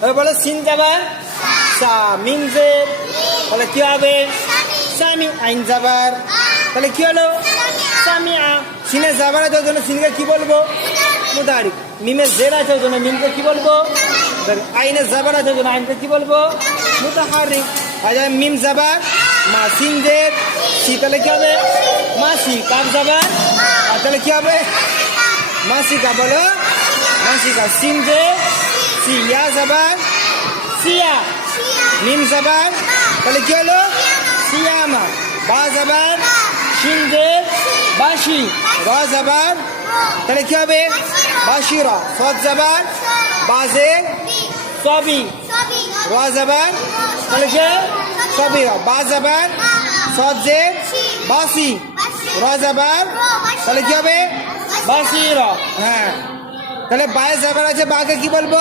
এবার বলো সিন জাবার সা, মিম জের, বলে কি হবে সামি, আইন জাবার, তাহলে কি হলো সামিআ। সিনে জাবার আছে ওই জন্য সিনকে কি বলবো মুদারিক, মিমে জের আছে ওই জন্য মিমকে কি বলবো, আইনে জাবার আছে ওই জন্য আইনকে কি বলবো মুতাহারিক। আর মিম জাবার মা, সিন জের সি, তাহলে কি হবে মাসি, কাপ জাবার আর তাহলে কি হবে মাসিকা, বলো মাসিকা। সিন জের সি, ইয়া জাবার সিয়া, মিম জাবার তাহলে কি হলো সিয়ামা, বা জাবার শিন জের বাসি, রা জাবার তাহলে কি হবে বাসিরা, সদ জাবার বাজে সবি, রা জাবার তাহলে কি সবিরা, বা জাবার সদ জের বাসি, রা জাবার তাহলে কি হবে বাসিরা। হ্যাঁ, তাহলে বায়ে জাবার আছে, বাকে কি বলবো